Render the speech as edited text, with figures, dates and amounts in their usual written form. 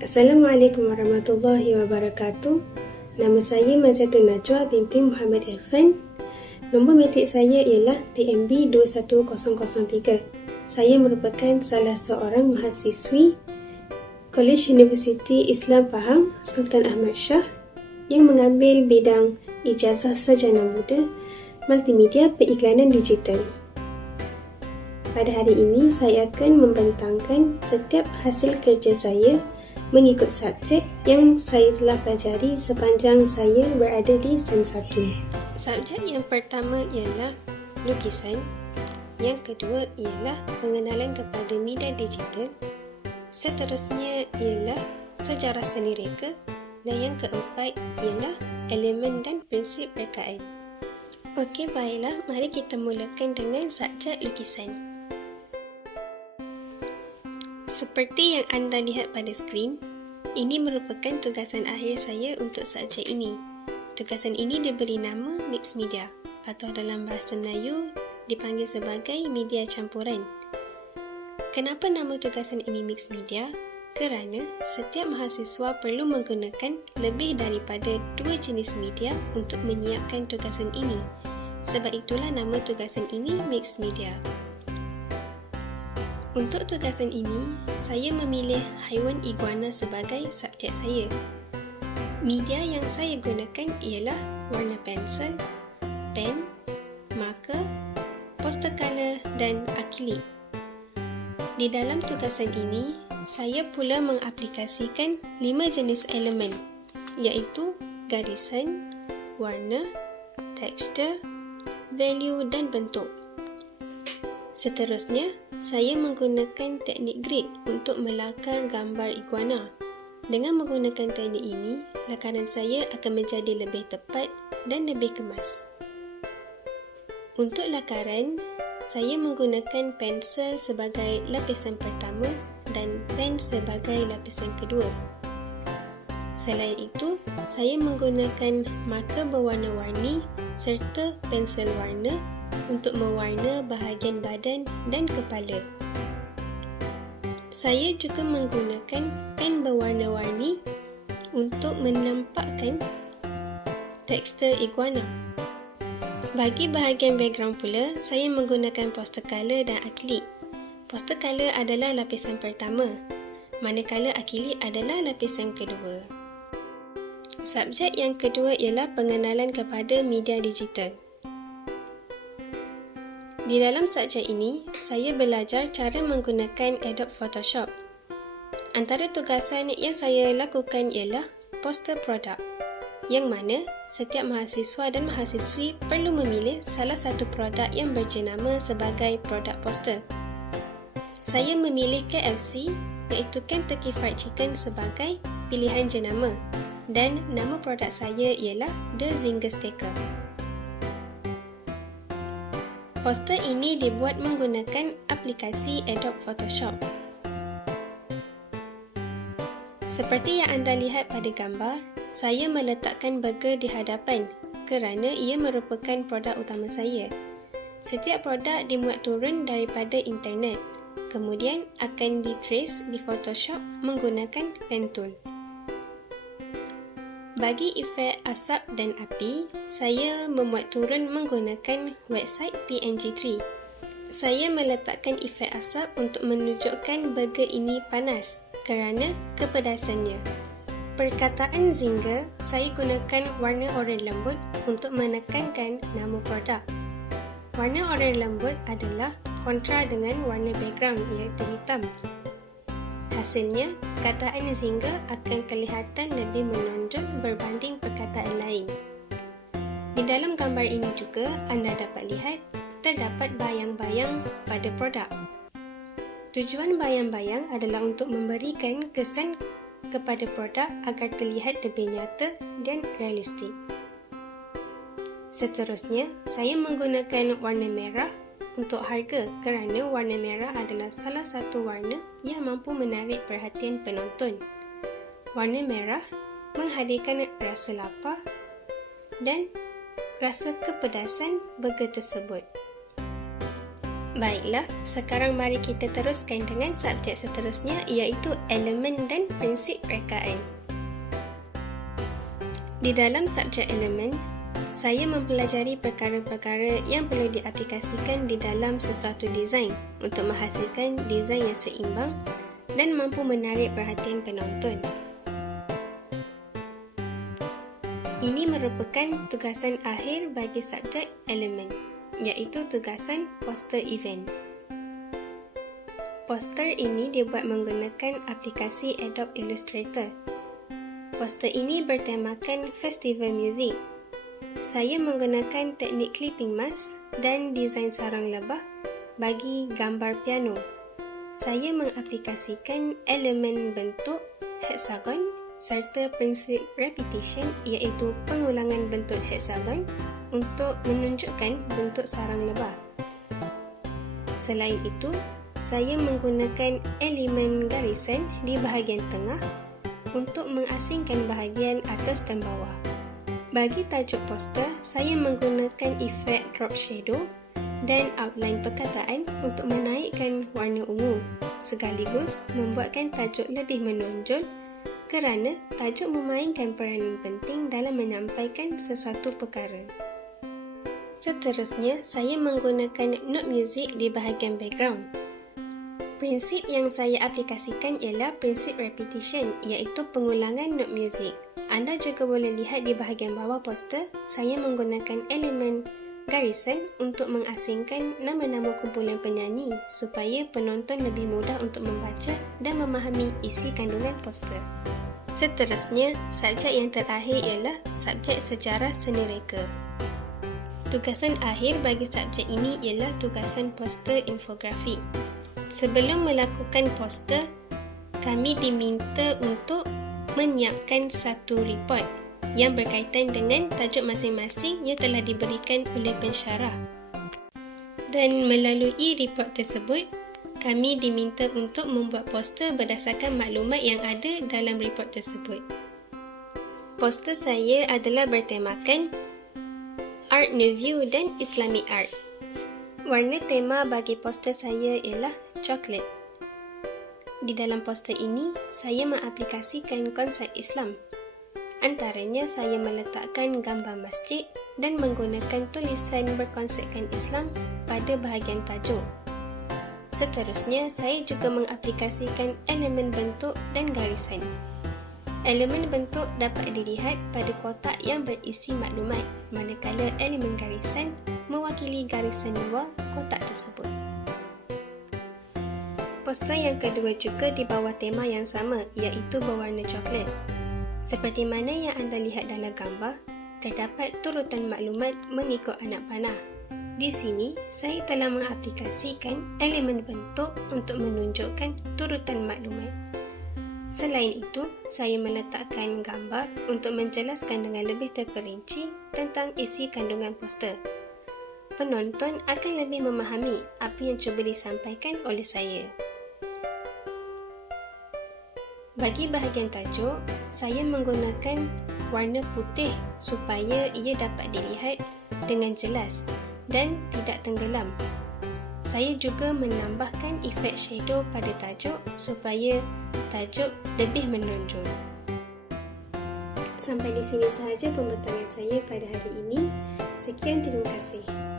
Assalamualaikum warahmatullahi wabarakatuh. Nama saya Mazatun Najwa binti Muhammad Irfan. Nombor matrik saya ialah TMB 21003. Saya merupakan salah seorang mahasiswi College Universiti Islam Pahang Sultan Ahmad Shah yang mengambil bidang ijazah sarjana muda multimedia periklanan digital. Pada hari ini, saya akan membentangkan setiap hasil kerja saya mengikut subjek yang saya telah pelajari sepanjang saya berada di SEM 1. Subjek yang pertama ialah lukisan, yang kedua ialah pengenalan kepada media digital, seterusnya ialah sejarah seni reka, dan yang keempat ialah elemen dan prinsip rekaan. Okey, baiklah, mari kita mulakan dengan subjek lukisan. Seperti yang anda lihat pada skrin, ini merupakan tugasan akhir saya untuk subjek ini. Tugasan ini diberi nama Mixed Media atau dalam bahasa Melayu dipanggil sebagai media campuran. Kenapa nama tugasan ini Mixed Media? Kerana setiap mahasiswa perlu menggunakan lebih daripada 2 jenis media untuk menyiapkan tugasan ini. Sebab itulah nama tugasan ini Mixed Media. Untuk tugasan ini, saya memilih haiwan iguana sebagai subjek saya. Media yang saya gunakan ialah warna pensel, pen, marker, poster color dan akrilik. Di dalam tugasan ini, saya pula mengaplikasikan 5 jenis elemen, iaitu garisan, warna, tekstur, value dan bentuk. Seterusnya, saya menggunakan teknik grid untuk melakar gambar iguana. Dengan menggunakan teknik ini, lakaran saya akan menjadi lebih tepat dan lebih kemas. Untuk lakaran, saya menggunakan pensel sebagai lapisan pertama dan pen sebagai lapisan kedua. Selain itu, saya menggunakan marker berwarna-warni serta pensel warna untuk mewarna bahagian badan dan kepala. Saya juga menggunakan pen berwarna-warni untuk menampakkan tekstur iguana. Bagi bahagian background pula, saya menggunakan poster color dan akrilik. Poster color adalah lapisan pertama, manakala akrilik adalah lapisan kedua. Subjek yang kedua ialah pengenalan kepada media digital. Di dalam subjek ini, saya belajar cara menggunakan Adobe Photoshop. Antara tugasan yang saya lakukan ialah poster produk, yang mana setiap mahasiswa dan mahasiswi perlu memilih salah satu produk yang berjenama sebagai produk poster. Saya memilih KFC, iaitu Kentucky Fried Chicken sebagai pilihan jenama, dan nama produk saya ialah The Zinger Sticker. Poster ini dibuat menggunakan aplikasi Adobe Photoshop. Seperti yang anda lihat pada gambar, saya meletakkan burger di hadapan kerana ia merupakan produk utama saya. Setiap produk dimuat turun daripada internet, kemudian akan di-trace di Photoshop menggunakan pen tool. Bagi efek asap dan api, saya memuat turun menggunakan website PNG3. Saya meletakkan efek asap untuk menunjukkan burger ini panas kerana kepedasannya. Perkataan zinger, saya gunakan warna oranye lembut untuk menekankan nama produk. Warna oranye lembut adalah kontra dengan warna background iaitu hitam. Hasilnya, perkataan zinger akan kelihatan lebih menonjol berbanding perkataan lain. Di dalam gambar ini juga anda dapat lihat terdapat bayang-bayang pada produk. Tujuan bayang-bayang adalah untuk memberikan kesan kepada produk agar terlihat lebih nyata dan realistik. Seterusnya, saya menggunakan warna merah untuk harga kerana warna merah adalah salah satu warna yang mampu menarik perhatian penonton. Warna merah menghadirkan rasa lapar dan rasa kepedasan burger tersebut. Baiklah, sekarang mari kita teruskan dengan subjek seterusnya iaitu elemen dan prinsip rekaan. Di dalam subjek elemen, saya mempelajari perkara-perkara yang perlu diaplikasikan di dalam sesuatu desain untuk menghasilkan desain yang seimbang dan mampu menarik perhatian penonton. Ini merupakan tugasan akhir bagi subjek elemen, iaitu tugasan poster event. Poster ini dibuat menggunakan aplikasi Adobe Illustrator. Poster ini bertemakan festival muzik. Saya menggunakan teknik clipping mask dan desain sarang lebah bagi gambar piano. Saya mengaplikasikan elemen bentuk heksagon serta prinsip repetition iaitu pengulangan bentuk heksagon untuk menunjukkan bentuk sarang lebah. Selain itu, saya menggunakan elemen garisan di bahagian tengah untuk mengasingkan bahagian atas dan bawah. Bagi tajuk poster, saya menggunakan efek drop shadow dan outline perkataan untuk menaikkan warna ungu, sekaligus membuatkan tajuk lebih menonjol kerana tajuk memainkan peranan penting dalam menyampaikan sesuatu perkara. Seterusnya, saya menggunakan note music di bahagian background. Prinsip yang saya aplikasikan ialah prinsip repetition, iaitu pengulangan note music. Anda juga boleh lihat di bahagian bawah poster, saya menggunakan elemen garisan untuk mengasingkan nama-nama kumpulan penyanyi supaya penonton lebih mudah untuk membaca dan memahami isi kandungan poster. Seterusnya, subjek yang terakhir ialah subjek sejarah seni reka. Tugasan akhir bagi subjek ini ialah tugasan poster infografi. Sebelum melakukan poster, kami diminta untuk menyiapkan satu report yang berkaitan dengan tajuk masing-masing yang telah diberikan oleh pensyarah. Dan melalui report tersebut, kami diminta untuk membuat poster berdasarkan maklumat yang ada dalam report tersebut. Poster saya adalah bertemakan Art Nouveau dan Islamic Art. Warna tema bagi poster saya ialah coklat. Di dalam poster ini, saya mengaplikasikan konsep Islam. Antaranya, saya meletakkan gambar masjid dan menggunakan tulisan berkonsepkan Islam pada bahagian tajuk. Seterusnya, saya juga mengaplikasikan elemen bentuk dan garisan. Elemen bentuk dapat dilihat pada kotak yang berisi maklumat, manakala elemen garisan mewakili garisan luar kotak tersebut. Poster yang kedua juga di bawah tema yang sama, iaitu berwarna coklat. Seperti mana yang anda lihat dalam gambar, terdapat turutan maklumat mengikut anak panah. Di sini, saya telah mengaplikasikan elemen bentuk untuk menunjukkan turutan maklumat. Selain itu, saya meletakkan gambar untuk menjelaskan dengan lebih terperinci tentang isi kandungan poster. Penonton akan lebih memahami apa yang cuba disampaikan oleh saya. Bagi bahagian tajuk, saya menggunakan warna putih supaya ia dapat dilihat dengan jelas dan tidak tenggelam. Saya juga menambahkan efek shadow pada tajuk supaya tajuk lebih menonjol. Sampai di sini sahaja pembentangan saya pada hari ini. Sekian, terima kasih.